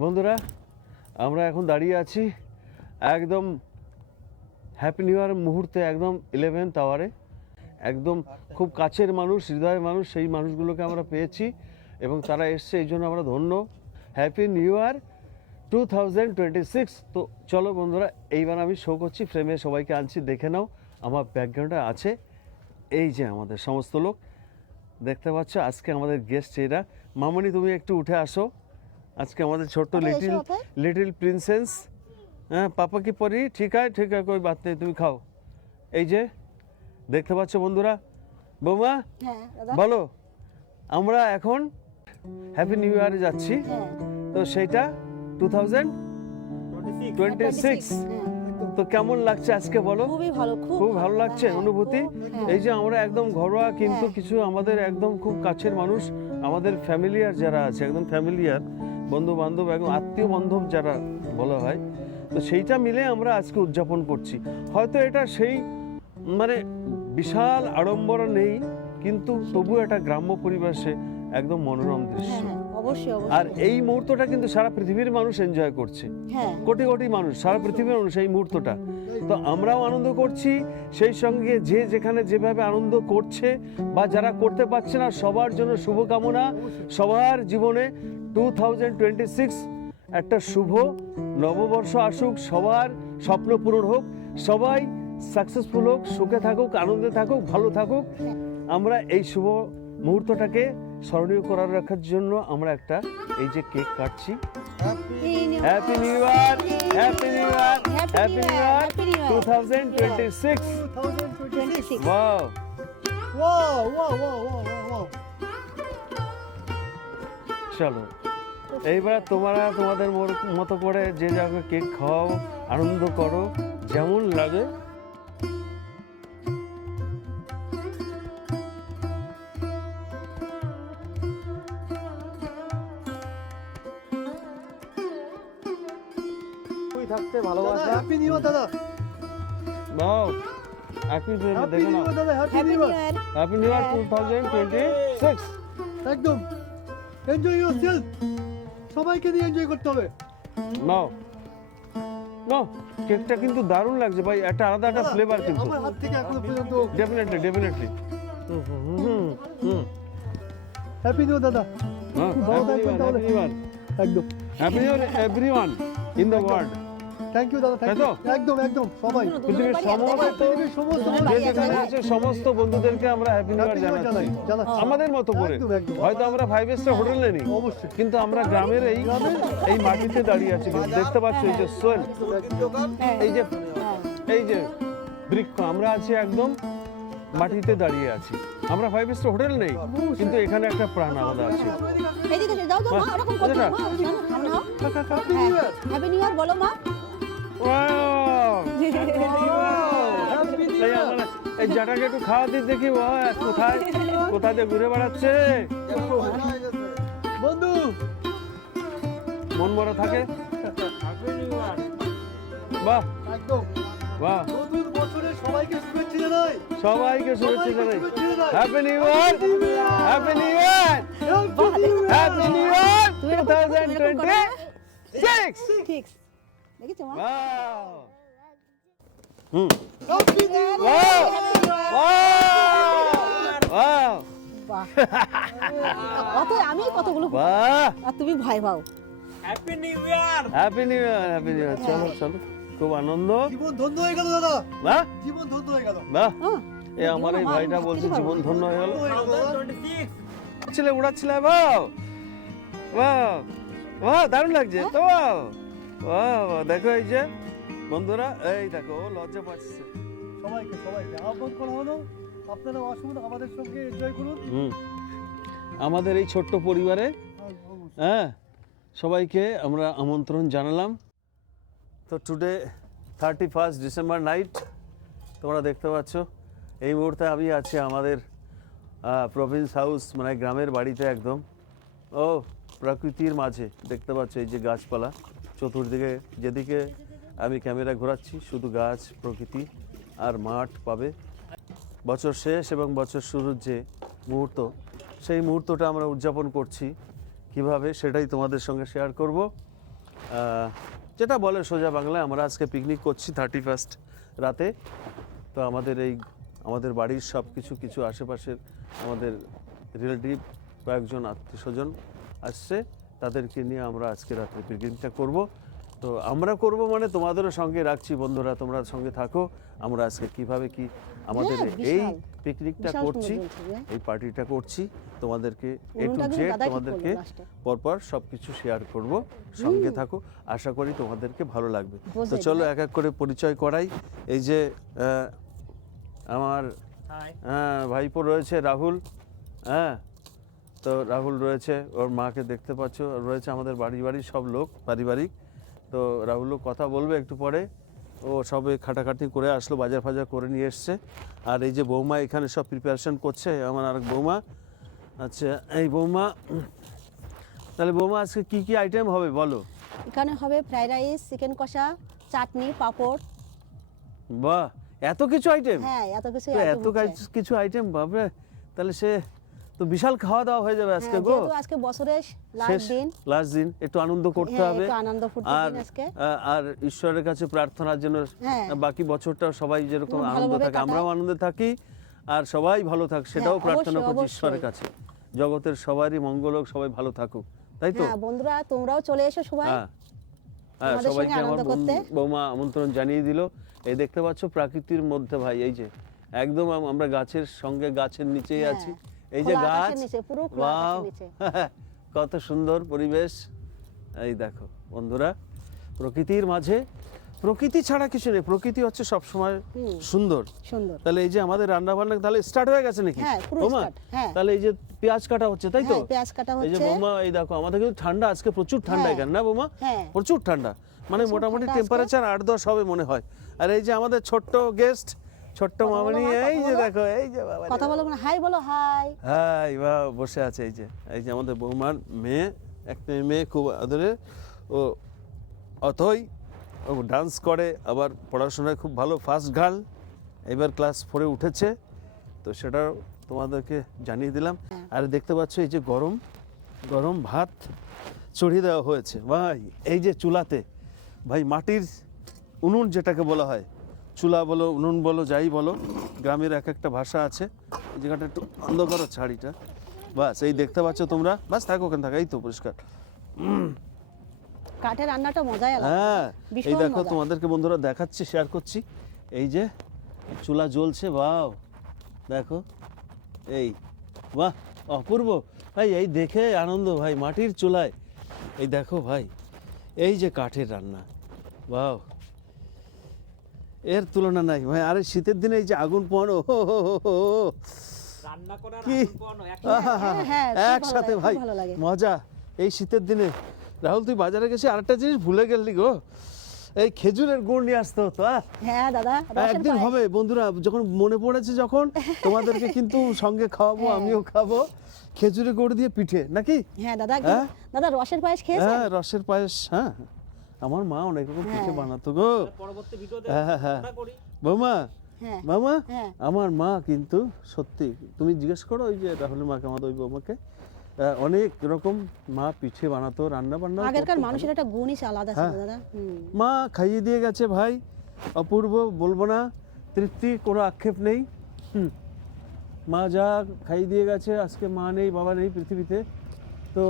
বন্ধুরা, আমরা এখন দাঁড়িয়ে আছি একদম হ্যাপি নিউ ইয়ার মুহূর্তে, একদম 11th আওয়ারে। একদম খুব কাছের মানুষ, হৃদয়ের মানুষ, সেই মানুষগুলোকে আমরা পেয়েছি এবং তারা এসছে, এই জন্য আমরা ধন্য। হ্যাপি নিউ ইয়ার 2026। তো চলো বন্ধুরা, এইবার আমি শো করছি, ফ্রেমে সবাইকে আনছি, দেখে নাও। আমার ব্যাকগ্রাউন্ডে আছে এই যে আমাদের সমস্ত লোক দেখতে পাচ্ছ। আজকে আমাদের গেস্ট এরা। মামনি, তুমি একটু উঠে আসো। আজকে আমাদের ছোট্ট লিটিল প্রিন্সেস। হ্যাঁ, পাপা কি পরি? ঠিক আছে, ঠিক আছে, কোই বাত নেই, তুমি খাও। এই যে দেখতে পাচ্ছ বন্ধুরা। বৌমা বলো, আমরা এখন হ্যাপি নিউ ইয়ারে যাচ্ছি, তো সেইটা 2026। তো কেমন লাগছে আজকে বলো? খুব ভালো লাগছে অনুভূতি। এই যে আমরা একদম ঘরোয়া, কিন্তু কিছু আমাদের একদম খুব কাছের মানুষ, আমাদের ফ্যামিলিয়ার যারা আছে, একদম ফ্যামিলিয়ার, বন্ধু বান্ধব, একদম আত্মীয় বান্ধব যারা বলা হয়, তো সেইটা মিলে আমরা আজকে উদযাপন করছি। হয়তো এটা সেই মানে বিশাল আড়ম্বর নেই, কিন্তু তবু একটা গ্রাম্য পরিবেশে একদম মনোরম দৃশ্য। আর এই মুহূর্তটা কিন্তু সারা পৃথিবীর মানুষ এনজয় করছে, কোটি কোটি মানুষ, সারা পৃথিবীর মানুষ এই মুহূর্তটা। তো আমরাও আনন্দ করছি, সেই সঙ্গে যে যেখানে যেভাবে আনন্দ করছে বা যারা করতে পারছে না, সবার জন্য শুভকামনা। সবার জীবনে 2026 একটা শুভ নববর্ষ আসুক, সবার স্বপ্ন পূরণ হোক, সবাই সাকসেসফুল হোক, সুখে থাকুক, আনন্দে থাকুক, ভালো থাকুক। আমরা এই শুভ মুহূর্তটাকে স্মরণীয় করার রাখার জন্য আমরা একটা এই যে কেক কাটছি। হ্যাপি নিউ ইয়ার, হ্যাপি নিউ ইয়ার, হ্যাপি নিউ ইয়ার 2026। Wow wow wow wow wow. চলো এইবার তোমরা তোমাদের মতো করে যে জায়গায় কেক খাও, আনন্দ করো, যেমন লাগে। থাকতে ভালোবাসা। হ্যাপি নিউ ইয়ার দাদা। বাও, হ্যাপি নিউ ইয়ার, দেখো না। দাদা হ্যাপি নিউ ইয়ার। হ্যাপি নিউ ইয়ার 2026। একদম এনজয় ইয়োরসেলফ। সবাইকে নিয়ে এনজয় করতে হবে। নাও নাও, কেকটা কিন্তু দারুণ লাগছে ভাই, একটা আলাদা একটা ফ্লেভার কিন্তু। আমার হাত থেকে এখনো পর্যন্ত ডেফিনেটলি হ্যাপি নিউ দাদা। ভালো থাকবেন তাহলে। একদম happy new year everyone in the world. Thank you দাদা, থ্যাংক ইউ। একদম একদম সবাই, পৃথিবীর সমস্ত যে যেখানে আছে সমস্ত বন্ধুদেরকে আমরা হ্যাপি নিউ ইয়ার জানাচ্ছি আমাদের মতো করে। হয়তো আমরা 5 স্টার হোটেলে নেই, অবশ্যই, কিন্তু আমরা গ্রামের এই মাটিতে দাঁড়িয়ে আছি। দেখতে পাচ্ছ এই যে সোয়েল, এই যে বৃক্ষ, আমরা আছি একদম মাটিতে দাঁড়িয়ে আছি। আমরা 5 স্টার হোটেল নেই, কিন্তু এখানে একটা প্রাণ আলাদা আছে। হ্যাপি নিউ ইয়ার বলো মা। এই জাটাকে একটু খাওয়া দিয়ে দেখি, কোথায় কোথায় দিয়ে ঘুরে বেড়াচ্ছে, বন্ধু মন মরা থাকে। বাহ একদম বাহ, নতুন বছরে সবাইকে শুভেচ্ছা জানাই। সবাইকে শুভেচ্ছা জানাই। হ্যাপি নিউ ইয়ার, হ্যাপি নিউ ইয়ার, হ্যাপি নিউ ইয়ার 2026। ঠিক দেখেছো মা? Wow, happy new wow, wow, অত আমি কতগুলো বাহ, আর তুমি ভয় পাও। হ্যাপি নিউ ইয়ার, হ্যাপি নিউ ইয়ার। চলো চলো, খুব আনন্দ। জীবন ধন্য হয়ে গেল দাদা। বাহ জীবন ধন্য হয়ে গেল। বাহ, হ্যাঁ, এই আমার এই ভাইটা বলছে জীবন ধন্য হয়ে গেল। 2026 ছেলে উড়াচ্ছিলে, বাহ বাহ বাহ, দারুণ লাগছে তো। বাহ বাহ, দেখো এই যে বন্ধুরা, এই দেখো ও লজ্জা পাচ্ছে। সবাইকে আহ্বান করা হলো, আপনারা আসুন আমাদের সঙ্গে এনজয় করুন। আমাদের এই ছোট্ট পরিবারে হ্যাঁ সবাইকে আমরা আমন্ত্রণ জানালাম। তো টুডে 31 ডিসেম্বর নাইট, তোমরা দেখতে পাচ্ছ এই মুহূর্তে আমি আছি আমাদের প্রভিন্স হাউস, মানে গ্রামের বাড়িতে একদম। ও প্রকৃতির মাঝে দেখতে পাচ্ছ এই যে গাছপালা চতুর্দিকে, যেদিকে আমি ক্যামেরা ঘোরাচ্ছি শুধু গাছ, প্রকৃতি আর মাঠ পাবে। বছর শেষ এবং বছর শুরুর যে মুহূর্ত, সেই মুহূর্তটা আমরা উদযাপন করছি কিভাবে, সেটাই তোমাদের সঙ্গে শেয়ার করব। যেটা বলে সোজা বাংলায়, আমরা আজকে পিকনিক করছি 31 রাতে। তো আমাদের বাড়ির সব কিছু আশেপাশের আমাদের রিলেটিভ কয়েকজন আত্মীয় স্বজন আসছে, তাদেরকে নিয়ে আমরা আজকে রাতে পিকনিকটা করব। তো আমরা করব মানে তোমাদেরও সঙ্গে রাখছি, বন্ধুরা তোমরা সঙ্গে থাকো। আমরা আজকে কিভাবে কি আমাদের এই পিকনিকটা করছি, এই পার্টিটা করছি, তোমাদেরকে A to Z তোমাদেরকে পরপর সব কিছু শেয়ার করব, সঙ্গে থাকো। আশা করি তোমাদেরকে ভালো লাগবে। তো চলো এক এক করে পরিচয় করাই। এই যে আমার ভাইপো রয়েছে রাহুল, হ্যাঁ, তো রাহুল রয়েছে, ওর মাকে দেখতে পাচ্ছ, রয়েছে আমাদের বাড়ির সব লোক পারিবারিক। তো রাহুলও কথা বলবে একটু পরে, ও সবে খাটাখাটি করে আসলো, বাজার ফাজার করে নিয়ে এসছে। আর এই যে বৌমা এখানে সব প্রিপারেশন করছে, আমার আরেক বৌমা। আচ্ছা এই বৌমা, তাহলে বৌমা আজকে কি কি আইটেম হবে বলো? এখানে হবে ফ্রাইড রাইস, চিকেন কষা, চাটনি, পাঁপড়। বাহ, এত কিছু আইটেম! হ্যাঁ, এত কিছু তো এত কিছু আইটেম, বাবা, তাহলে সে তো বিশাল খাওয়া দাওয়া হয়ে যাবে আজকে গো। যেহেতু আজকে বছরের লাস্ট দিন, একটু আনন্দ করতে হবে। একটু আনন্দ ফুর্তি দিন আজকে। আর ঈশ্বরের কাছে প্রার্থনার জন্য বাকি বছরটা সবাই যেরকম আনন্দ থাকে, আমরাও আনন্দে থাকি, আর সবাই ভালো থাক, সেটাও প্রার্থনা করছি ঈশ্বরের কাছে। জগতের সবারই মঙ্গল হোক, সবাই ভালো থাকুক, তাই তো? হ্যাঁ বন্ধুরা, তোমরাও চলে এসো সবাই। হ্যাঁ, সবাইকে আমার বৌমা আমন্ত্রণ জানিয়ে দিল। এই দেখতে পাচ্ছ প্রাকৃতির মধ্যে ভাই, এই যে একদম আমরা গাছের সঙ্গে, গাছের নিচেই আছি। এই যে গাছ, কত সুন্দর পরিবেশ। এই দেখো বন্ধুরা, প্রকৃতির মাঝে, প্রকৃতি ছাড়া কিছু নেই, প্রকৃতি হচ্ছে সব সময় সুন্দর। তাহলে এই যে আমাদের রান্না বান্না তাহলে স্টার্ট হয়ে গেছে নাকি? তাহলে এই যে পেঁয়াজ কাটা হচ্ছে, তাই তো? এই যে বৌমা, এই দেখো আমাদের কিন্তু ঠান্ডা আজকে, প্রচুর ঠান্ডা এখানে, না বৌমা? প্রচুর ঠান্ডা, মানে মোটামুটি টেম্পারেচার 8-10 হবে মনে হয়। আর এই যে আমাদের ছোট্ট গেস্ট, ছোট্ট মামনি, এই যে দেখো, এই যে বাবা, কথা বলো, মানে হাই বলো, হাই হাই, বাহ, বসে আছে। এই যে আমাদের বৌমার মেয়ে, একটা মেয়ে খুব আদরে, ও অথই, ও ডান্স করে, আবার পড়াশোনায় খুব ভালো, ফার্স্ট গার্ল, এবার ক্লাস 4-এ উঠেছে। তো সেটাও তোমাদেরকে জানিয়ে দিলাম। আর দেখতে পাচ্ছ এই যে গরম গরম ভাত চড়িয়ে দেওয়া হয়েছে ভাই, এই যে চুলাতে, ভাই মাটির উনুন যেটাকে বলা হয়, চুলা বলো, উনুন বলো, যাই বলো, গ্রামের এক একটা ভাষা আছে। এই জায়গাটা একটু বন্ধ করো ছাড়িটা, বাস, এই দেখতে পাচ্ছ তোমরা, বাস থাকো ওখানে, থাকো, এই তো পরিষ্কার। কাঠের রান্নাটা মজাই আলাদা। হ্যাঁ, এই দেখো তোমাদেরকে বন্ধুরা দেখাচ্ছি, শেয়ার করছি। এই যে চুলা জ্বলছে, বাও, দেখো, এই বাহ, অপূর্ব ভাই, এই দেখে আনন্দ ভাই, মাটির চুলায়, এই দেখো ভাই, এই যে কাঠের রান্না, বাও, এর তুলনা নাই ভাই। আরে শীতের দিনে এই যে আগুন পোহানো, কি একসাথে ভাই, মজা এই শীতের দিনে। রাহুল, তুই বাজারে গেছি, আরেকটা জিনিস ভুলে গেলি গো, এই খেজুরের গুড় নিয়ে আসতে হতো। হ্যাঁ দাদা, একদিন হবে বন্ধুরা, যখন মনে পড়েছে, যখন তোমাদেরকে কিন্তু সঙ্গে খাওয়াবো, আমিও খাবো, খেজুরের গুড় দিয়ে পিঠে, নাকি? হ্যাঁ দাদা, দাদা রসের পায়েস খেয়েছেন? হ্যাঁ, রসের পায়েস, হ্যাঁ, আমার মা অনেক রকম পিঠে বানাতো গো। হ্যাঁ, বৌমা, মামা, আমার মা কিন্তু সত্যি, তুমি জিজ্ঞেস করো ওই যে রাহুলের মাকে, আমাদের ওই বৌমাকে, অনেক রকম মা পিঠে বানাতো, রান্না বান্না। আগেরকার মানুষের একটা গুণই আলাদা ছিল দাদা। মা খাইয়ে দিয়ে গেছে ভাই, অপূর্ব, বলবো না, তৃপ্তি, কোনো আক্ষেপ নেই। মা যা খাইয়ে দিয়ে গেছে, আজকে মা নেই, বাবা নেই পৃথিবীতে, তো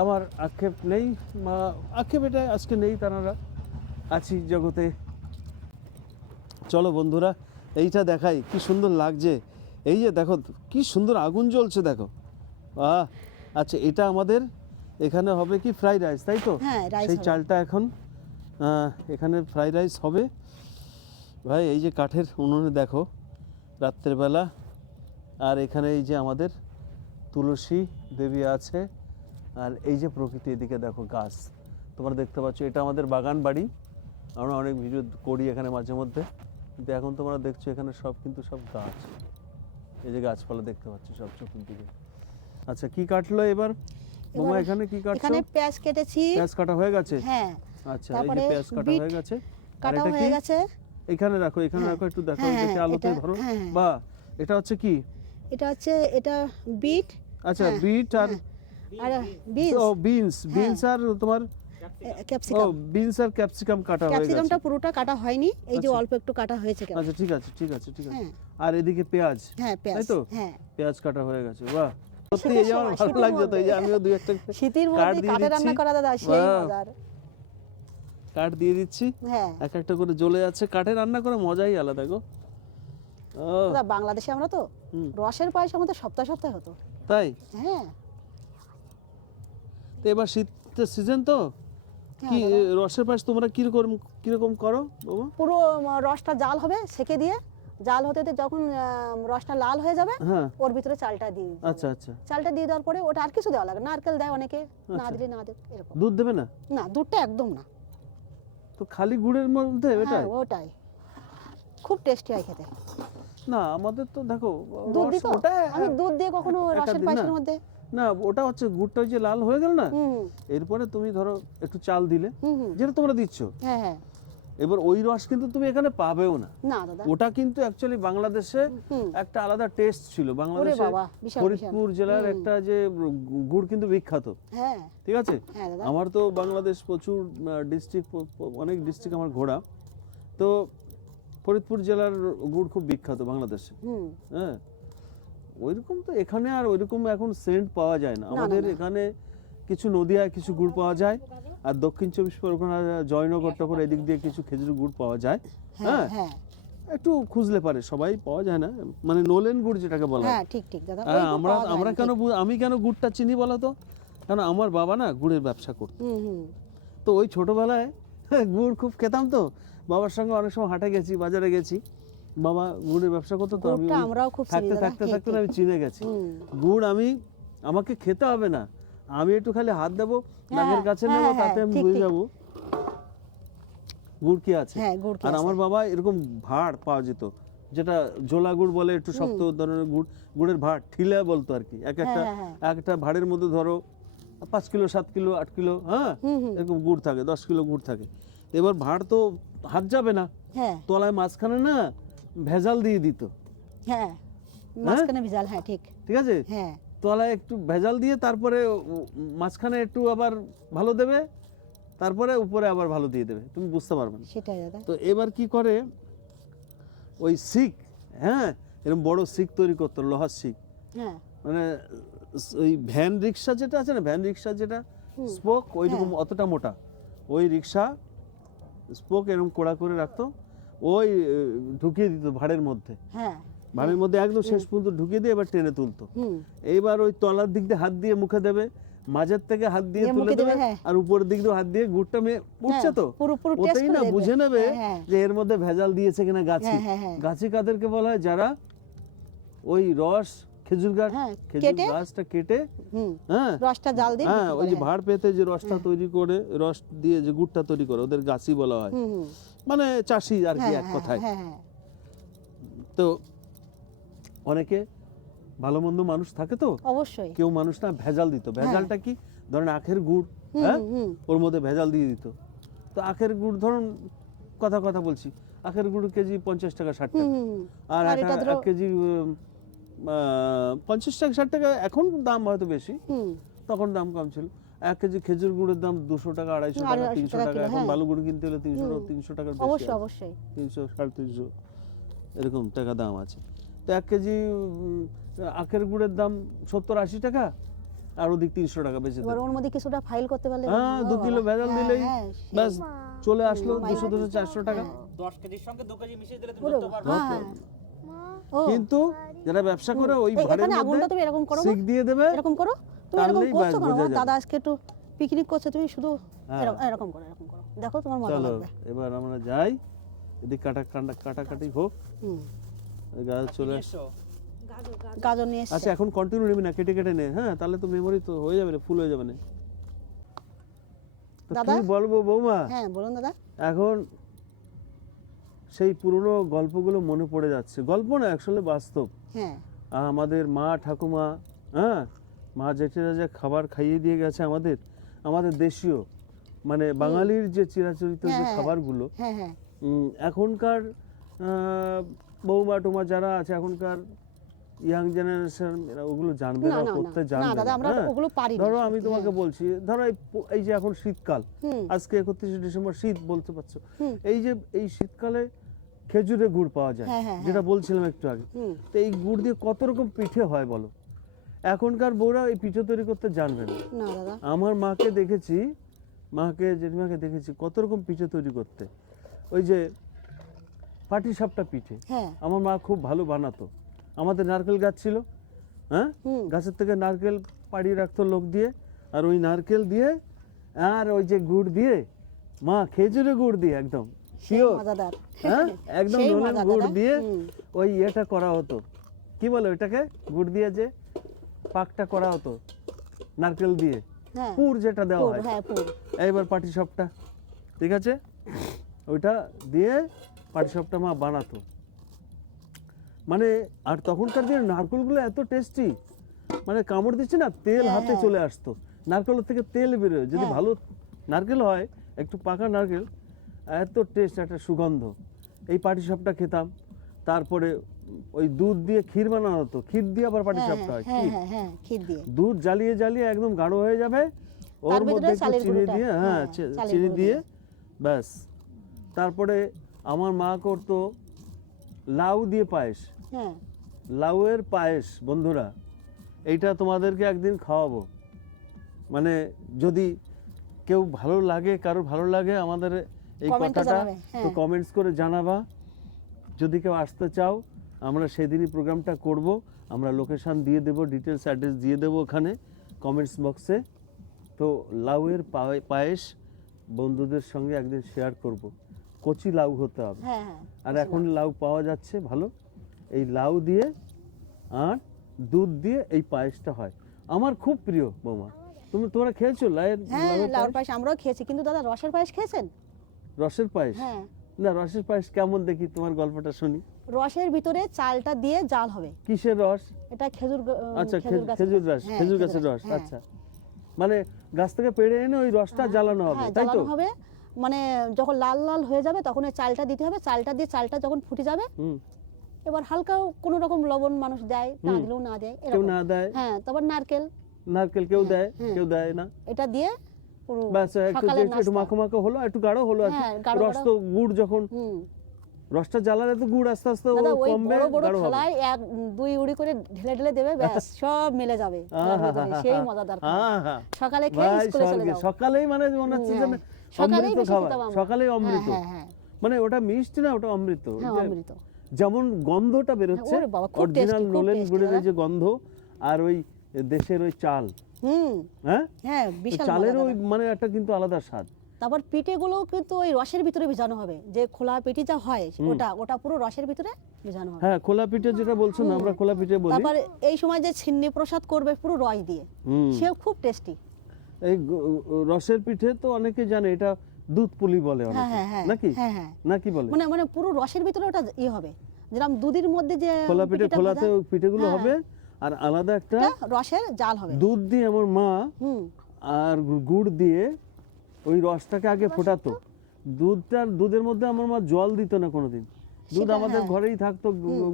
আমার আক্ষেপ নেই, মা আক্ষেপ এটা আজকে নেই, তারা আছি জগতে। চলো বন্ধুরা, এইটা দেখাই, কি সুন্দর লাগছে। এই যে দেখো কি সুন্দর আগুন জ্বলছে, দেখো। আচ্ছা, এটা আমাদের এখানে হবে কি ফ্রাইড রাইস, তাই তো? সেই চালটা এখন এখানে ফ্রাইড রাইস হবে ভাই। এই যে কাঠের উনুনে দেখো, রাত্রের বেলা, আর এখানে এই যে আমাদের তুলসী দেবী আছে, আর এই যে প্রকৃতি, এদিকে দেখো গাছ, তোমরা দেখতে পাচ্ছ, এটা আমাদের বাগান বাড়ি, আমরা অনেক ভিডিও করি এখানে মাঝে মধ্যে, কিন্তু এখন তোমরা দেখছো এখানে সব কিন্তু সব গাছ, এই যে গাছপালা দেখতে পাচ্ছ সব চতুর্দিকে। আচ্ছা, কি কাটলো এবার মামা? এখানে কি কাটছো? এখানে পেঁয়াজ কেটেছি। পেঁয়াজ কাটা হয়ে গেছে? হ্যাঁ। আচ্ছা, এই যে পেঁয়াজ কাটা হয়ে গেছে, কাটা হয়ে গেছে। এখানে রাখো, এখানে রাখো, একটু দেখো, দেখে আলোতে ধরো। বাহ, এটা হচ্ছে কি? এটা বিট। আচ্ছা, বিট আর বিনস। ও বিনস, বিনস আর তোমার ও ক্যাপসিকাম। বিনস আর ক্যাপসিকাম কাটা হয়ে গেছে। ক্যাপসিকামটা পুরোটা কাটা হয়নি, এই যে আচ্ছা। অল্প একটু কাটা হয়েছে কেবল। আচ্ছা ঠিক আছে ঠিক আছে ঠিক আছে। হ্যাঁ। আর এদিকে পেঁয়াজ, হ্যাঁ পেঁয়াজ, তাই তো? হ্যাঁ। পেঁয়াজ কাটা হয়ে গেছে, বাহ সত্যি শীতের এই যে আমার সময়, ভালো শীতের লাগছে তো, এই যে মধ্যে। আমিও দুই একটা শীতের কাঠ মধ্যে দিয়ে কাঠে রান্না দিচ্ছি। করা দাদা সেই বাহ। মজার। কাঠ দিয়ে দিচ্ছি, হ্যাঁ এক একটা করে জ্বলে যাচ্ছে, কাঠে রান্না করে মজাই আলাদা গো। ও দাদা, বাংলাদেশে আমরা তো হুম। রসের পায়েস আমাদের সপ্তাহে সপ্তাহে হতো। তাই হ্যাঁ তো এবার শীতের সিজন তো, হ্যাঁ কি দাদা। রসের পায়েস তোমরা কিরকম করো বাবা? পুরো রসটা জাল হবে, সেকে দিয়ে জাল হতে হতে যখন রসটা লাল হয়ে যাবে, হ্যাঁ ওর ভিতরে চালটা দিয়ে দিতে হবে। আচ্ছা আচ্ছা, চালটা দিয়ে দেওয়ার পরে ওটা আর কিছু দেওয়া লাগে না, নারকেল দেয় অনেকে, না আচ্ছা। দিলে না দেয় এরকম। দুধ দেবে না না, দুধটা একদম না। তো খালি গুড়ের মধ্যে এটা? হ্যাঁ ওটাই খুব টেস্টি হয় খেতে। না আমাদের তো দেখো দুধ রস দিত, ওটা আমি দুধ দিয়ে কখনো একটা রসের দিন পায়েসের না। মধ্যে। না ওটা হচ্ছে গুড়টা ওই যে লাল হয়ে গেল না, হুম এরপরে তুমি ধরো একটু চাল দিলে, হুম হুম। যেটা তোমরা দিচ্ছ, হ্যাঁ হ্যাঁ। এবার ওই রস কিন্তু তুমি এখানে পাবেও না। না দাদা। ওটা কিন্তু অ্যাকচুয়ালি বাংলাদেশে হুম। একটা আলাদা টেস্ট ছিল। ওরে বাংলাদেশে বাবা, বিশাল ফরিদপুর জেলার একটা যে গুড় কিন্তু বিখ্যাত, হ্যাঁ ঠিক আছে? হ্যাঁ দাদা। আমার তো বাংলাদেশ প্রচুর ডিস্ট্রিক্ট, অনেক ডিস্ট্রিক্ট আমার ঘোরা, তো ফরিদপুর জেলার গুড় খুব বিখ্যাত বাংলাদেশে। হুম। হ্যাঁ ওইরকম তো এখানে আর ওইরকম এখন সেন্ট পাওয়া যায় না। আমাদের এখানে কিছু নদিয়ায় কিছু গুড় পাওয়া যায়, আর দক্ষিণ চব্বিশ পরগনা জয়নগর টগর এদিক দিয়ে কিছু খেজুর গুড় পাওয়া যায়। হ্যাঁ হ্যাঁ হ্যাঁ একটু খুঁজলে পারে, সবাই পাওয়া যায় না, মানে নোলেন গুড় যেটাকে বলা হয়। হ্যাঁ ঠিক ঠিক দাদা। হ্যাঁ, ওইগুলো আমরা পাওয়া যায় আমরা না, কেন ঠিক। আমি কেন গুড়টা চিনি বলো তো, কারণ আমার বাবা না গুড়ের ব্যবসা করতো, হুম হুম। তো ওই ছোটবেলায় গুড় খুব খেতাম, তো বাবার সঙ্গে অনেক সময় হাটে গেছি, বাজারে গেছি, বাবা গুড়ের ব্যবসা করতো, তো আমি গুড়টা ওই আমরাও খুব চিনি থাকতে দাদা, থাকতে ঠিক, থাকতে ঠিক। আমি চিনে গেছি। হুম। গুড় আমাকে খেতে হবে না, আমি একটু খালি হাত দেবো নাকের কাছে হ্যাঁ, নেবো, হ্যাঁ, তাতে আমি ঠিক, বুঝে ঠিক। যাবো গুড় কি আছে। হ্যাঁ, গুড় কি আর আছে। আমার বাবা এরকম ভাড় পাওয়া যেত, যেটা ঝোলা গুড় বলে, একটু শক্ত ধরনের গুড়ের ভাড় ঠিলা বলতো আর কি। হ্যাঁ। একটা ভাড়ের মধ্যে ধরো 5 কিলো 7 কিলো 8 কিলো, হ্যাঁ হুম, হুম। এরকম গুড় থাকে, 10 কিলো গুড় থাকে। তো এবার ভাড় তো হাত যাবে না, হ্যাঁ তলায় মাঝখানে না ভেজাল দিয়ে দিত, হ্যাঁ। মাঝখানে ভেজাল, হ্যাঁ ঠিক। ঠিক আছে? হ্যাঁ তলায় একটু ভেজাল দিয়ে তারপরে মাঝখানে একটু আবার ভালো দেবে, তারপরে উপরে আবার ভালো দিয়ে দেবে, তুমি বুঝতে পারবে না। সেটাই দাদা। তো এবার কি করে, ওই শিক, হ্যাঁ এরকম বড় শিক তৈরি করতো, লোহার শিক, হ্যাঁ মানে ওই ভ্যান রিক্সা যেটা আছে না, ভ্যান রিক্সা যেটা স্পোক ওইরকম অতটা মোটা, ওই রিক্সা স্পোক এরকম কোড়া করে রাখতো, ওই ঢুকিয়ে দিত ভাড়ের মধ্যে, হ্যাঁ ভাড়ের মধ্যে একদম শেষ পর্যন্ত ঢুকিয়ে দিয়ে এবার টেনে তুলতো। হুম। এইবার ওই তলার দিক দিয়ে হাত দিয়ে মুখে দেবে, মাঝের থেকে হাত দিয়ে দিয়ে তুলে মুখে দেবে, দেবে, হ্যাঁ। আর উপরের দিক দিয়ে হাত দিয়ে গুড়টা উঠছে তো, পুরো taste ওতেই করে না দেখবে। বুঝে নেবে হ্যাঁ, যে এর মধ্যে ভেজাল দিয়েছে কিনা গাছি। হ্যাঁ, হ্যাঁ। গাছি কাদেরকে বলা হয়, যারা ওই রস খেজুর হ্যাঁ, খেজুর কেটে, গাছটা কেটে, হুম, হ্যাঁ রসটা জাল দিয়ে হ্যাঁ বিক্রি ওই যে করে, ভাড় পেতে যে রসটা তৈরি করে, রস দিয়ে যে গুড়টা তৈরি করে, ওদের গাছি বলা হয়, হুম হুম। মানে চাষি আর কি হ্যাঁ এক হ্যাঁ কথায়। হ্যাঁ হ্যাঁ। তো অনেকে ভালো মন্দ মানুষ থাকে, তো অবশ্যই। কেউ মানুষ না ভেজাল দিত। ভেজালটা কি, ধরেন আখের গুড়, হ্যাঁ হুম। ওর মধ্যে ভেজাল দিয়ে দিত। তো আখের গুড় ধরুন কথা বলছি, আখের গুড় কেজি 50 টাকা 60 টাকা, হুম। আর আর এটা ধরো, 1 কেজি 50 টাকা 60 টাকা, এখন দাম হয়তো বেশি, হুম, তখন দাম কম ছিল। 1 কেজি খেজুর গুড়ের দাম 200 টাকা 250 টাকা 250 300 টাকা, কিলো, এখন হ্যাঁ। বালু গুড় কিনতে হলে 300 টাকার বেশি অবশ্যই আছে। অবশ্যই। 300 350 এরকম টাকা দাম আছে। তো 1 কেজি আখের গুড়ের দাম 70-80 টাকা, আর ওদিক 300 টাকা বেশি। এবার ওর মধ্যে কিছুটা ফাইল করতে পারলে, হ্যাঁ 2 কিলো ভেজাল দিলেই ব্যাস চলে আসলো 200-400 টাকা। 10 কেজির সঙ্গে 2 কেজি মিশিয়ে দিলে তুমি পুরো, ধরতে পারবে। হ্যাঁ। ও, কিন্তু যারা ব্যবসা করে ওই এই ভাড়ের এখানে আগুনটা মধ্যে তুমি এরকম করো, শিক দিয়ে দেবে, এরকম করো, তুমি এরকম টানলেই করছো ব্যাস কেন? বোঝা আমার যাবে। দাদা আজকে একটু পিকনিক করছে, তুমি শুধু হ্যাঁ। এরকম করো, দেখো তোমার মজা চলো লাগবে। এবার আমরা যাই, এদিক কাটাকাটি হোক, হুম। গাছ চলে আসছে। এসো। গাজর নিয়ে এসছে। আচ্ছা এখন কন্টিনিউ নিবি না, কেটে নে, হ্যাঁ তাহলে তো মেমোরি তো হয়ে যাবে না, ফুল হয়ে যাবে না। তো দাদা? কি বলবো বৌমা, হ্যাঁ বলুন দাদা। এখন সেই পুরনো গল্পগুলো মনে পড়ে যাচ্ছে, গল্প না অ্যাকচুয়ালি বাস্তব। হ্যাঁ আমাদের মা ঠাকুমা, হ্যাঁ মা জেঠিরা যে খাবার খাইয়ে দিয়ে গেছে আমাদের দেশীয়, মানে বাঙালির যে চিরাচরিত যে হ্যাঁ, খাবারগুলো, হ্যাঁ হ্যাঁ এখনকার বৌমা টুমা যারা আছে, এখনকার ইয়াং জেনারেশন এরা ওগুলো জানবে না, না, না, করতে না, জানবে না, দাদা, আমরা হ্যাঁ? ওগুলো পারি না, ধরো আমি সত্যি, তোমাকে হ্যাঁ। বলছি, ধরো এই যে এখন শীতকাল, হুম। আজকে 31শে ডিসেম্বর, শীত বলতে পারছো, হুম। এই যে এই শীতকালে খেজুরের গুড় পাওয়া যায়, হ্যাঁ, হ্যাঁ, যেটা বলছিলাম একটু আগে। হুম। তো এই গুড় দিয়ে কত রকম পিঠে হয় বলো, এখনকার বউরা এই পিঠে তৈরি করতে জানবে না। না দাদা, আমার মাকে দেখেছি, জেঠিমাকে দেখেছি কত রকম পিঠে তৈরি করতে। ওই যে পাটিসাপটা পিঠে হ্যাঁ। আমার মা খুব ভালো বানাতো। আমাদের নারকেল গাছ ছিল, হ্যাঁ, হুম। গাছের থেকে নারকেল পাড়িয়ে রাখতো লোক দিয়ে, আর ওই নারকেল দিয়ে আর ওই যে গুড় দিয়ে, মা খেজুরের গুড় দিয়ে একদম সেই শিওর, মজাদার। হ্যাঁ, একদম সেই নলেন মজা গুড় দাদা। দিয়ে হুম। ওই এটা করা হতো, কি বলে ওইটাকে, গুড় দিয়ে যে পাকটা করা হতো নারকেল দিয়ে, হ্যাঁ। পুর যেটা দেওয়া পুর, হয়। হ্যাঁ, পুর। এইবার পাটিসাপটা, ঠিক আছে, ওইটা দিয়ে পাটিসাপটা মা বানাতো। মানে আর তখনকার দিনে নারকেলগুলো এত টেস্টি, মানে কামড় দিচ্ছে না, তেল হ্যাঁ, হাতে হ্যাঁ। চলে আসতো, নারকেলের থেকে তেল বেরোয়, যদি হ্যাঁ। ভালো নারকেল হয়, একটু পাকা নারকেল, এত টেস্ট, একটা সুগন্ধ। এই পাটিসাপটা খেতাম। তারপরে ওই দুধ দিয়ে ক্ষীর বানানো হতো, ক্ষীর দিয়ে আবার পাটিসাপটা হয়, হ্যাঁ, ক্ষীর। হ্যাঁ, হ্যাঁ, ক্ষীর দিয়ে। দুধ জ্বালিয়ে জ্বালিয়ে একদম গাঢ় হয়ে যাবে, ওর তার ভিতরে মধ্যে একটু চালের চিনি গুঁড়োটা, দিয়ে, হ্যাঁ, হ্যাঁ, চালের চিনি গুঁড়ো দিয়ে, দিয়ে। ব্যাস। তারপরে আমার মা করতো লাউ দিয়ে পায়েস, হ্যাঁ। লাউয়ের পায়েস, বন্ধুরা এইটা তোমাদেরকে একদিন খাওয়াবো। মানে যদি কেউ ভালো লাগে, কারো ভালো লাগে আমাদের এই কমেন্টে কথাটা, জানাবে, তো হ্যাঁ। কমেন্টস করে জানাবা। যদি কেউ আসতে চাও, আমরা সেদিনই প্রোগ্রামটা করব, আমরা লোকেশন দিয়ে দেবো, ডিটেলস অ্যাড্রেস দিয়ে দেবো ওখানে কমেন্টস বক্সে। তো লাউয়ের পায়েস বন্ধুদের সঙ্গে একদিন শেয়ার করব। কচি লাউ হতে হবে, হ্যাঁ, হ্যাঁ। আর এখন লাউ পাওয়া যাচ্ছে ভালো। এই লাউ দিয়ে আর দুধ দিয়ে এই পায়েসটা হয়, আমার খুব প্রিয়। বৌমা, তোমরা খেয়েছো হ্যাঁ, লাউয়ের লাউর পায়েস? পায়েস আমরাও খেয়েছি, কিন্তু দাদা রসের পায়েস খেয়েছেন? রসের পায়েস? হ্যাঁ। না, রসের পায়েস কেমন দেখি, তোমার গল্পটা শুনি। রসের ভিতরে চালটা দিয়ে জাল হবে। কিসের রস? এটা খেজুর আচ্ছা, গাছের খেজুর রস, হ্যাঁ, খেজুর গাছের রস, হ্যাঁ। আচ্ছা। মানে গাছ থেকে পেড়ে এনে ওই রসটা জ্বালানো হবে, হ্যাঁ, তাই তো? জ্বালানো হবে, মানে যখন লাল লাল হয়ে যাবে তখন ওই চালটা দিতে হবে, চালটা দিয়ে চালটা যখন ফুটে যাবে, হুম। এবার হালকা কোনো রকম লবণ মানুষ দেয়, না দিলেও না দেয়, কেউ এরকম। না দেয়, হ্যাঁ, তারপর নারকেল নারকেল কেউ দেয়, হ্যাঁ। কেউ দেয় না। এটা দিয়ে পুরো ব্যাস একটু সকালের একটু নাস্তা। মাখো মাখো হলো, একটু গাঢ় হলো আর কি। হ্যাঁ, গাঢ় রস গাঢ়। তো গুড়, যখন হুম। রসটা জ্বালালে তো গুড় আস্তে আস্তে দাদা ওই কমবে, বড় বড় গাঢ় হবে। থালায় এক দুই উড়ি করে ঢেলে ঢেলে দেবে, ব্যাস সব মিলে যাবে থালার ভিতরে, সেই মজাদার খাবার। আহা, সকালে খেয়ে ভাই স্কুলে চলে স্বর্গে, যাও। সকালেই মানে মনে হচ্ছে যেন সকালেই অমৃত বেশি খাবার, খেতাম আমরা। সকালেই অমৃত। হ্যাঁ, হ্যাঁ, হ্যাঁ। মানে ওটা মিষ্টি না, ওটা অমৃত। হ্যাঁ, যে অমৃত। যেমন গন্ধটা বেরোচ্ছে, ওরে বাবা, খুব অরিজিনাল tasty, খুব নোলেন tasty গুড়ের এই দাদা। যে গন্ধ, আর ওই দেশের ওই চাল, হুম। হ্যাঁ, হ্যাঁ, ওই বিশাল চালের মজা ওই দাদা। মানে একটা কিন্তু আলাদা স্বাদ। তারপর পিঠেগুলো কিন্তু ওই রসের ভিতরে ভিজানো হবে, যে খোলা পিঠে যা হয় ওটা পুরো রসের ভিতরে ভিজানো হবে। হ্যাঁ, খোলা পিঠে যেটা বলছো না, আমরা খোলা পিঠে বলি। তারপর এই সময় যে ছিন্নি প্রসাদ করবে পুরো রস দিয়ে, হুম। সেও খুব টেস্টি। এই রসের পিঠে তো অনেকে জানে, এটা দুধ পুলি বলে হ্যাঁ, অনেকে, হ্যাঁ, হ্যাঁ, নাকি? হ্যাঁ, হ্যাঁ। নাকি বলে? মানে মানে পুরো রসের ভিতরে ওটা হবে, যেরকম দুধের মধ্যে যে খোলা পিঠে, পিঠেটা খোলাতে ভাজা, ওই পিঠেগুলো হ্যাঁ, হবে, আর আলাদা একটা এটা রসের জাল হবে। দুধ দিয়ে আমার মা হুম। আর গুড় দিয়ে ওই রসটাকে আগে ফোটাতো। দুধের মধ্যে আমার মা জল দিত না কোনোদিন। দুধ সেটা, আমাদের হ্যাঁ। ঘরেই থাকতো,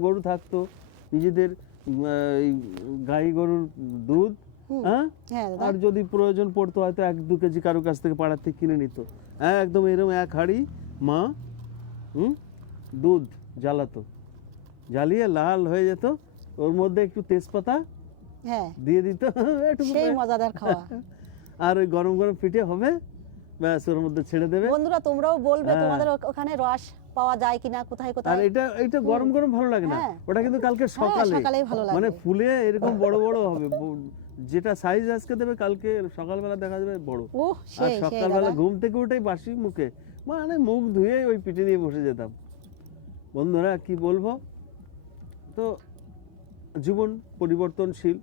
গরু থাকতো, নিজেদের এই গাই গরুর দুধ, হ্যাঁ। হ্যাঁ দাদা। আর যদি প্রয়োজন পড়তো হয়তো 1-2 কেজি কারো কাছ থেকে পাড়ার থেকে কিনে নিত, একদম এরকম এক হাঁড়ি মা দুধ জ্বালাতো, জ্বালিয়ে লাল হয়ে যেত, ওর মধ্যে একটু তেজপাতা হ্যাঁ, দিয়ে দিত একটু, সেই মজাদার খাওয়া। আর ওই গরম গরম পিঠে হবে, ব্যাস ওর মধ্যে ছেড়ে দেবে। বন্ধুরা তোমরাও বলবে হ্যাঁ। তোমাদের ওখানে রস পাওয়া যায় কিনা, কোথায় আর কোথায়। এটা গরম গরম ভালো লাগে না, হ্যাঁ। ওটা কিন্তু কালকে সকালে, সকালেই ভালো লাগবে। মানে ফুলে এরকম বড় বড় হবে, যেটা সাইজ আজকে দেবে কালকে সকালবেলা দেখা যাবে বড়। ওহ, আর সেই সেই সকালবেলা দাদা। ঘুম থেকে উঠেই বাসি মুখে, মানে মুখ ধুয়ে ওই পিঠে নিয়ে বসে যেতাম। বন্ধুরা কি বলবো, তো জীবন পরিবর্তনশীল,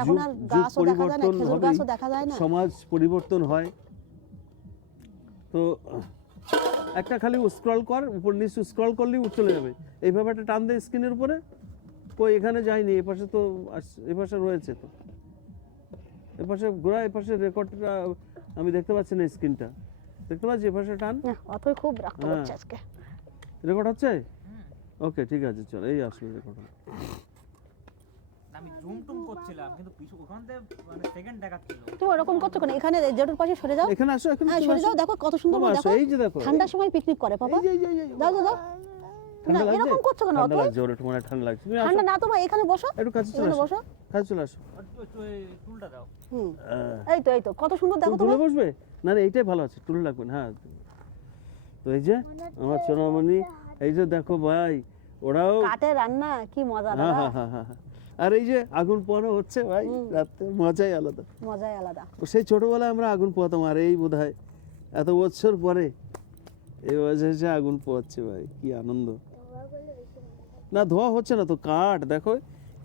এখন আর যুগ গাছও দেখা যায় না, পরিবর্তন খেজুর হবেই, গাছও দেখা যায় না। সমাজ পরিবর্তন হয়। তো একটা খালি স্ক্রল কর, উপর নিচে স্ক্রল করলেই চলে যাবে, এইভাবে একটা টান দেয় স্ক্রিনের উপরে, কই এখানে যায়নি, এপাশে তো এপাশে রয়েছে, তো এপাশে ঘোরা, এপাশে রেকর্ডটা আমি দেখতে পাচ্ছি না, স্ক্রিনটা দেখতে পাচ্ছি, এপাশে টান, অতই খুব রাখতে হ্যাঁ। হচ্ছে আজকে। রেকর্ড হচ্ছে, ওকে ঠিক আছে চল এই আসলে ঘটনা আমি জুম টুম করছিলাম কিন্তু ওখান থেকে মানে সেকেন্ড দেখাচ্ছিল। তুমি ওরকম করছো কেন? এখানে জেঠুর পাশে সরে যাও। এখানে আসো এখানে হ্যাঁ চলে সরে আসো। যাও, দেখো কত সুন্দর বাবা, আসো, দেখো। এই যে দেখো ঠান্ডার সময় পিকনিক করে পাপা। এই যে, দাও দাও দাও। ঠান্ডা না, লাগছে? এরকম করছো কেন ঠান্ডা অত? লাগছে ওরে, তোমার ঠান্ডা লাগছে তুমি আসো ঠান্ডা না তোমার, এখানে বসো, একটু কাছে চলে এখানে আসো বসো। কাছে চলে আসো টুলটা দাও। হুম, আহ, এই তো কত সুন্দর দেখো তুমি তুলে তোমার। বসবে না না এইটাই ভালো আছে টুল লাগবে না হ্যাঁ তো এই যে আমার সোনামণি এই যে দেখো ভাই ওরাও কাঠের রান্না কি মজা হ্যাঁ দাদা, হ্যাঁ হ্যাঁ হ্যাঁ আর এই যে আগুন পোহানো হচ্ছে ভাই রাতে মজাই আলাদা মজাই আলাদা। ও সেই ছোটবেলায় আমরা আগুন পোহাতাম আর এই বোধহয় এত বছর পরে এই বয়সে এসে আগুন পোহাচ্ছে ভাই কি আনন্দ না ধোয়া হচ্ছে না তো কাঠ দেখো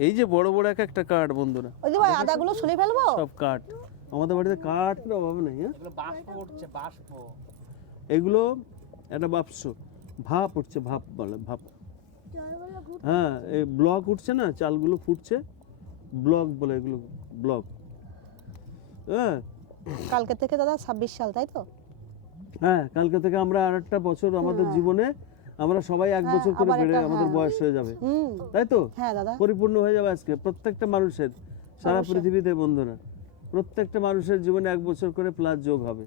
এই যে বড় বড় এক একটা কাঠ বন্ধুরা ওই যে ভাই আদাগুলো ছুলে ফেলবো। সব কাঠ আমাদের বাড়িতে কাঠের অভাব নেই হ্যাঁ এগুলো বাষ্প উঠছে বাষ্প। এগুলো একটা বাপস ভাপ উঠছে ভাপ বলে ভাপ হ্যাঁ এই ব্লক উঠছে না চালগুলো ফুটছে ব্লক বলে এগুলো ব্লক হ্যাঁ কালকে থেকে দাদা 26 সাল তাই তো? হ্যাঁ কালকে থেকে আমরা আর একটা বছর আমাদের জীবনে আমরা সবাই এক বছর করে আবার বেড়ে একটা, আমাদের হ্যাঁ। বয়স হয়ে যাবে হুম, তাই তো হ্যাঁ দাদা। পরিপূর্ণ হয়ে যাবে আজকে প্রত্যেকটা মানুষের সারা অবশ্যই। পৃথিবীতে বন্ধুরা প্রত্যেকটা মানুষের জীবনে এক বছর করে প্লাস যোগ হবে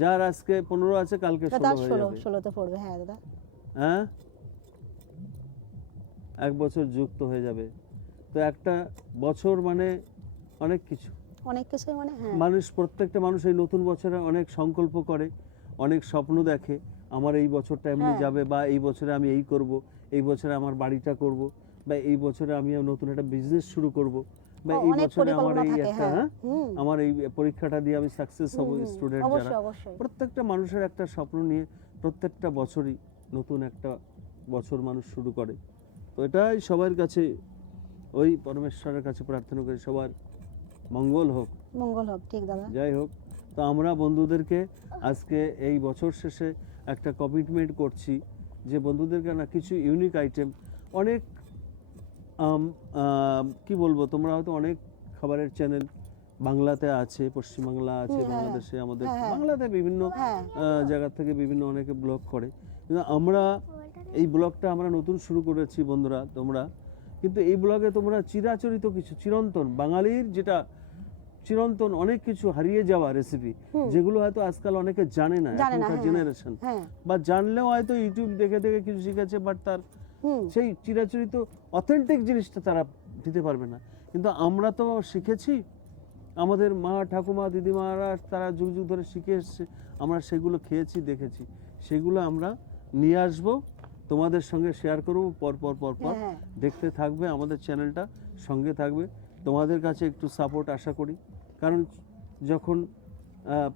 যার আজকে 15 আছে কালকে 16 দাদা হয়ে 16 যাবে 16তে পড়বে, হ্যাঁ দাদা। হ্যাঁ এক বছর যুক্ত হয়ে যাবে তো একটা বছর মানে অনেক কিছু অনেক কিছু মানে হ্যাঁ মানুষ প্রত্যেকটা মানুষ এই নতুন বছরে অনেক সংকল্প করে অনেক স্বপ্ন দেখে আমার এই বছরটা এমনি হ্যাঁ। যাবে বা এই বছরে আমি এই করব এই বছরে আমার বাড়িটা করব বা এই বছরে আমি নতুন একটা বিজনেস শুরু করব বা এই অনেক বছরে আমার পরিকল্পনা এই থাকে, একটা হ্যাঁ। হুম। আমার এই পরীক্ষাটা দিয়ে আমি সাকসেস হব স্টুডেন্ট অবশ্যই যারা অবশ্যই। প্রত্যেকটা মানুষের একটা স্বপ্ন নিয়ে প্রত্যেকটা বছরই নতুন একটা বছর মানুষ শুরু করে তো এটাই সবার কাছে ওই পরমেশ্বরের কাছে প্রার্থনা করি সবার মঙ্গল হোক মঙ্গল হোক, ঠিক দাদা। যাই হোক তো আমরা বন্ধুদেরকে আজকে এই বছর শেষে একটা কমিটমেন্ট করছি যে বন্ধুদেরকে না কিছু ইউনিক আইটেম অনেক কি বলবো তোমরা হয়তো অনেক খাবারের চ্যানেল বাংলাতে আছে পশ্চিমবাংলা আছে হ্যাঁ, বাংলাদেশে আমাদের হ্যাঁ। বাংলাতে বিভিন্ন হ্যাঁ জায়গা থেকে বিভিন্ন অনেকে ব্লগ করে কিন্তু আমরা এই ব্লগটা আমরা নতুন শুরু করেছি বন্ধুরা তোমরা কিন্তু এই ব্লগে তোমরা চিরাচরিত কিছু চিরন্তন বাঙালির যেটা চিরন্তন অনেক কিছু হারিয়ে যাওয়া রেসিপি যেগুলো হয়তো আজকাল অনেকে জানে না জানে না, এখনকার হ্যাঁ, জেনারেশন হ্যাঁ বা জানলেও হয়তো ইউটিউব দেখে দেখে কিছু শিখেছে বাট তার হুম সেই চিরাচরিত অথেন্টিক জিনিসটা তারা দিতে পারবে না কিন্তু আমরা তো শিখেছি আমাদের মা ঠাকুমা দিদিমারা তারা যুগ যুগ ধরে শিখে এসছে আমরা সেগুলো খেয়েছি দেখেছি সেগুলো আমরা নিয়ে আসব তোমাদের সঙ্গে শেয়ার করব পর পর পর পর হ্যাঁ। দেখতে থাকবে আমাদের চ্যানেলটা সঙ্গে থাকবে তোমাদের কাছে একটু সাপোর্ট আশা করি কারণ যখন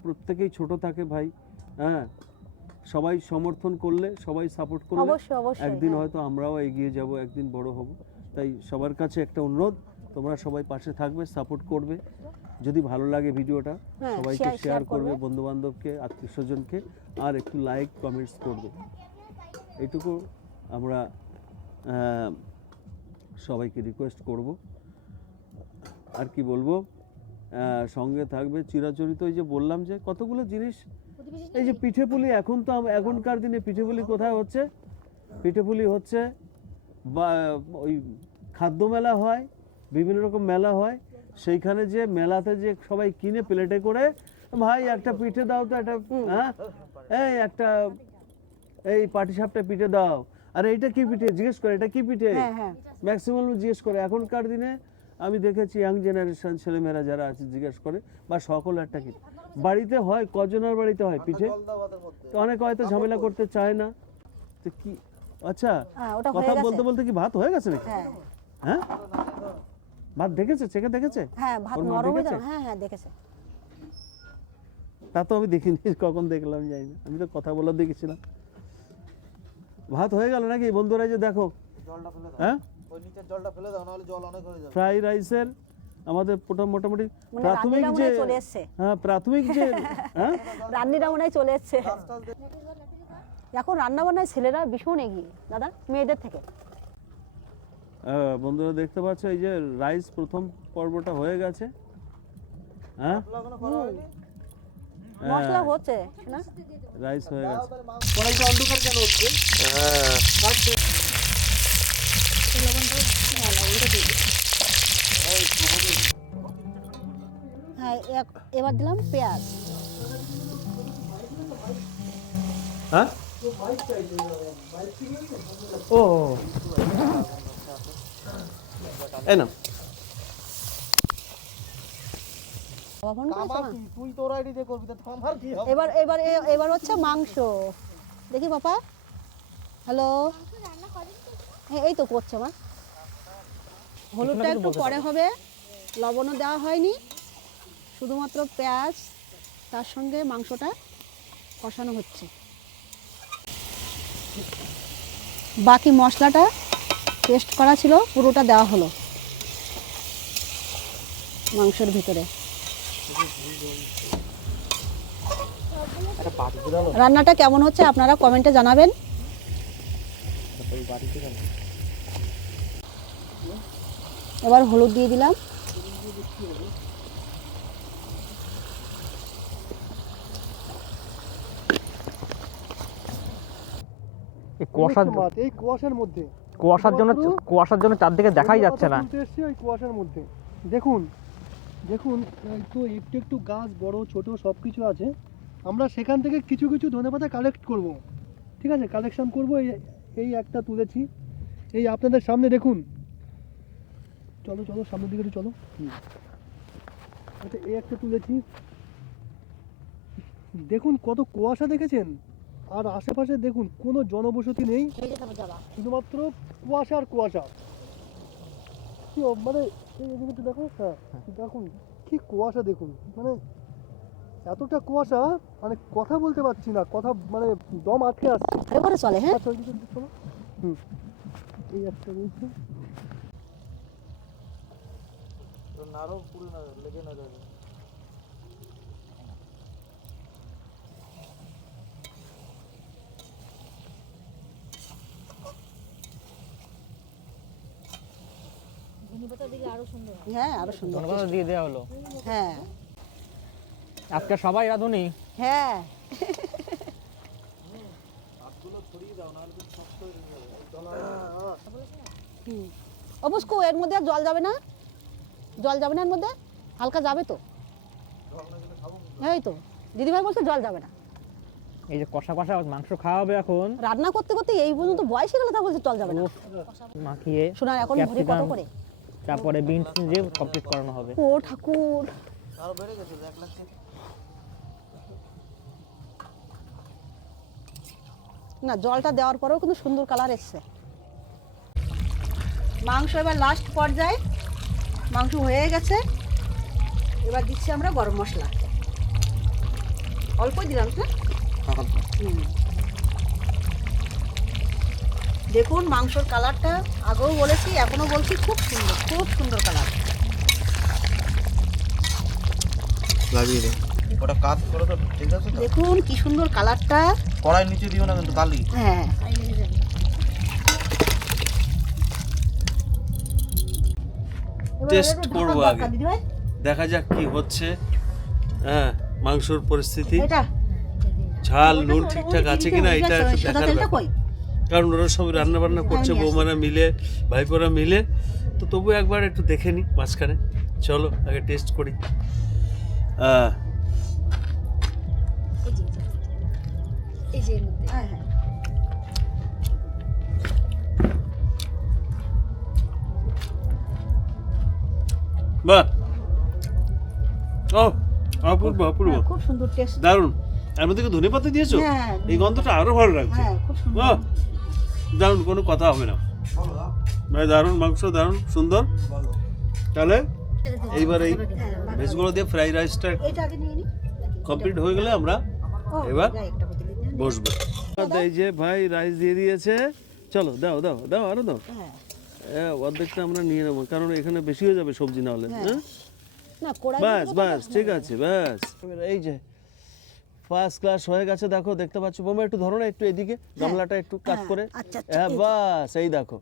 প্রত্যেকেই ছোট থাকে ভাই হ্যাঁ সবাই সমর্থন করলে সবাই সাপোর্ট করলে অবশ্যই অবশ্যই একদিন হ্যাঁ। হয়তো আমরাও এগিয়ে যাব একদিন বড় হব তাই সবার কাছে একটা অনুরোধ তোমরা সবাই পাশে থাকবে সাপোর্ট করবে যদি ভালো লাগে ভিডিওটা হ্যাঁ, সবাইকে share শেয়ার করবে করবে। বন্ধু বান্ধবকে আত্মীয় স্বজনকে আর একটু লাইক কমেন্টস করবে এইটুকু আমরা সবাইকে রিকোয়েস্ট করব আর কি বলবো সঙ্গে থাকবে চিরাচরিত এই যে বললাম যে কতগুলো জিনিস এই যে পিঠেপুলি এখন তো এখনকার দিনে পিঠেপুলি কোথায় হচ্ছে পিঠেপুলি হচ্ছে বা ওই খাদ্য মেলা হয় বিভিন্ন রকম মেলা হয় সেইখানে যে মেলাতে যে সবাই কিনে প্লেটে করে ভাই একটা পিঠে দাও তো একটা হ্যাঁ এই একটা এই পাটিসাপটা পিঠে দাও আরে এটা কি পিঠে জিজ্ঞেস করে এটা কি পিঠে হ্যাঁ হ্যাঁ ম্যাক্সিমাম জিজ্ঞেস করে এখনকার দিনে আমি দেখেছি ইয়াং জেনারেশন ছেলেমেয়েরা যারা আছে জিজ্ঞেস করে বা সকল একটা কি বাড়িতে হয় কজনের বাড়িতে হয় পিঠে তো অনেকে হয়তো ঝামেলা করতে চায় না তো কি আচ্ছা হ্যাঁ, ওটা হয়ে কথা গেছে। বলতে বলতে কি ভাত হয়ে গেছে নাকি হ্যাঁ হ্যাঁ ভাত দেখেছে চেকে দেখেছে হ্যাঁ ভাত ওর মা নরম হয়ে দেখেছে? যাবে, হ্যাঁ হ্যাঁ দেখেছে। তা তো আমি দেখিনি কখন দেখলাম জানি না আমি তো কথা বলে দেখেছিলাম ভাত হয়ে গেল নাকি বন্ধুরা এই যে দেখো জলটা ফেলে দাও হ্যাঁ ওই নিচের জলটা ফেলে দাও নাহলে জল অনেক হয়ে যাবে ফ্রাই রাইসের আমাদের মোটামুটি মানে প্রাথমিক রান্নিরা মনে যে হয় চলে এসছে। হ্যাঁ প্রাথমিক যে হ্যাঁ রান্নিরা মনে হয় চলে এসছে। এখন রান্না বান্নায় ছেলেরা ভীষণ এগিয়ে দাদা মেয়েদের থেকে। বন্ধুরা দেখতে পাচ্ছ এই যে রাইস প্রথম পর্বটা হয়ে গেছে হ্যাঁ এখনো করা হয়নি মশলা হচ্ছে না রাইস হয়ে গেছে কড়াইটা অন্ধকার কেন হচ্ছে হ্যাঁ হ্যাঁ, লবণটা দিয়ে দিই। হ্যাঁ, এবার দিলাম পেঁয়াজ। হ্যাঁ ও এই না লবণ করেছো মা? তুই তোর আইডি দিয়ে করবি তো আমার কি হবে? এবার হচ্ছে মাংস। দেখি পাপা। হ্যালো, এই তো করছে মা। হলুদটা একটু পরে হবে, লবণও দেওয়া হয়নি, শুধুমাত্র পেঁয়াজ তার সঙ্গে মাংসটা কষানো হচ্ছে। বাকি মশলাটা পেস্ট করা ছিল পুরোটা দেওয়া হলো মাংসের ভিতরে। রান্নাটা কেমন হচ্ছে আপনারা কমেন্টে জানাবেন। এবার হলুদ দিয়ে দিলাম। এই কুয়াশার মধ্যে কুয়াশার জন্য চারদিকে দেখাই যাচ্ছে না। তুলতে এসছি ওই কুয়াশার মধ্যে। দেখুন দেখুন, এই তো একটু একটু গাছ বড় ছোট সব কিছু আছে। আমরা সেখান থেকে কিছু কিছু ধনেপাতা কালেক্ট করব, ঠিক আছে, কালেকশন করব। এই একটা তুলেছি, এই আপনাদের সামনে দেখুন। চলো চলো সামনের দিকে একটু চলো। আচ্ছা, এই একটা তুলেছি। দেখুন কত কুয়াশা দেখেছেন, আর আশেপাশে দেখুন কোনো জনবসতি নেই, শুধুমাত্র কুয়াশা আর কুয়াশা। কি মানে এই এদিকে একটু দেখো। হ্যাঁ দেখুন কি কুয়াশা, দেখুন মানে এতটা কুয়াশা, মানে কথা বলতে পারছি না, কথা মানে দম আটকে আসছে। এবারে চলে। হ্যাঁ, আচ্ছা, ওইদিকে একটু চলো। এই একটা রয়েছে। হ্যাঁ, আরো সুন্দর। ধন্যবাদ দিয়ে দেওয়া হলো। হ্যাঁ আজকে সবাই রাঁধুনি। হ্যাঁ, অবশ্য এর মধ্যে আর জল যাবে না, জল যাবে না এর মধ্যে, হালকা যাবে তো। এই তো দিদিভাই বলছে জল যাবে না। এই যে কষা কষা মাংস খাওয়া হবে এখন, রান্না করতে করতে এই পর্যন্ত বয়স হয়ে গেল, তা বলছে জল যাবে না। মাখিয়ে শোনা এখন ভরি কত ক্যাপসিকাম, করে? তারপরে বিনস দিয়ে কমপ্লিট করানো হবে। ও ঠাকুর, না জলটা দেওয়ার পরেও কিন্তু সুন্দর কালার এসছে। মাংস এবার লাস্ট পর্যায়ে, মাংস হয়ে গেছে। এবার দিচ্ছি আমরা গরম মশলা, অল্প দিলাম। হ্যাঁ, দেখুন মাংসর কালারটা, আগেও বলেছি এখনো বলছি, খুব সুন্দর, খুব সুন্দর কালার। লাগিয়ে দে ওটা কাজ করে তো, ঠিক আছে তো? দেখুন কি সুন্দর কালারটা। কড়াই নিচে দিও না কিন্তু কালি। হ্যাঁ, টেস্ট করবো আগে, দেখা যাক কি হচ্ছে। হ্যাঁ, মাংসর পরিস্থিতি, ঝাল নুন ঠিকঠাক আছে কিনা এটা একটু দেখার ব্যাপার। কারণ ওরা সব রান্না বান্না করছে, বৌমারা মিলে, ভাইপোরা মিলে, তো তবু একবার একটু দেখে নিই মাঝখানে। চলো আগে টেস্ট করি। বাহ, ও অপূর্ব অপূর্ব, খুব সুন্দর টেস্ট, দারুণ। এর মধ্যে কি ধনেপাতা দিয়েছো? হ্যাঁ। এই গন্ধটা আরো ভালো লাগছে। হ্যাঁ, খুব সুন্দর। বাহ, দারুণ, কোনো কথা হবে না ভাই, দারুণ মাংস, দারুণ সুন্দর। তাহলে এইবার এই ভেজগুলো দিয়ে ফ্রাইড রাইসটা এটা আগে নিয়ে নিই। কমপ্লিট হয়ে গেলে আমরা এবার বসবো। এই যে ভাই রাইস দিয়ে দিয়েছে, চলো দাও দাও দাও, আরো দাও। হ্যাঁ, অর্ধেকটা আমরা নিয়ে নেবো, কারণ এখানে বেশি হয়ে যাবে সবজি না হলে। হ্যাঁ, না কড়াই বাস বাস, ঠিক আছে, বাস। এই যে ফার্স্ট ক্লাস হয়ে গেছে, দেখো, দেখতে পাচ্ছ। বোমা একটু ধরো না, একটু এদিকে গামলাটা একটু কাট করে। আচ্ছা, হ্যাঁ বাস, এই দেখো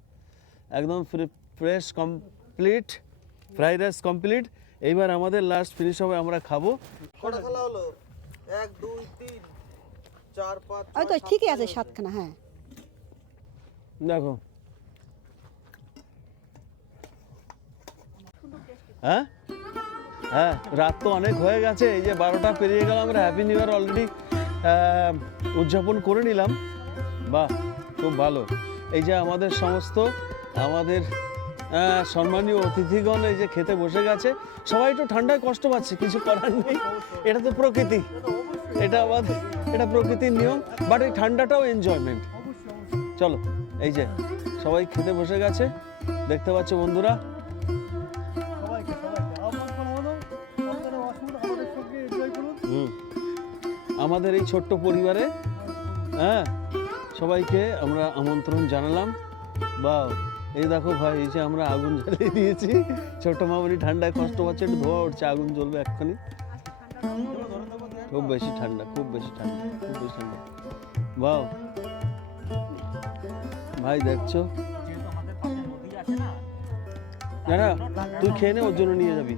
একদম fresh complete, fried rice complete. এইবার আমাদের লাস্ট ফিনিশ হবে, আমরা খাবো। কটা থালা হলো? 1 2 3 4 5 ওই তো ঠিকই আছে, 7খানা। হ্যাঁ, দেখো হ্যাঁ হ্যাঁ, রাত তো অনেক হয়ে গেছে, এই যে 12টা পেরিয়ে গেল, আমরা হ্যাপি নিউ ইয়ার অলরেডি উদযাপন করে নিলাম। বাহ, খুব ভালো। এই যে আমাদের সমস্ত আমাদের সম্মানীয় অতিথিগণ এই যে খেতে বসে গেছে, সবাই একটু ঠান্ডায় কষ্ট পাচ্ছে, কিছু করার নেই, এটা তো প্রকৃতি, এটা আমাদের, এটা প্রকৃতির নিয়ম, বাট এই ঠান্ডাটাও এনজয়মেন্ট। চলো, এই যে সবাই খেতে বসে গেছে, দেখতে পাচ্ছ বন্ধুরা। সবাইকে আহ্বান করা হলো, আপনারা আসুন আমাদের সঙ্গে এনজয় করুন। আমাদের এই ছোট্ট পরিবারে হ্যাঁ সবাইকে আমরা আমন্ত্রণ জানালাম। বা এই দেখো ভাই, এই যে আমরা আগুন জ্বালিয়ে দিয়েছি, ছোট মামনি ঠান্ডায় কষ্ট পাচ্ছে, একটু ধোয়া উঠছে, আগুন জ্বলবে এক্ষুনি। খুব বেশি ঠান্ডা, খুব বেশি ঠান্ডা, খুব বেশি ঠান্ডা। বাহ ভাই, দেখছো যেহেতু আমাদের পাশের নদী আছে না, না, তুই খেয়ে নে, ওর জন্য নিয়ে যাবি।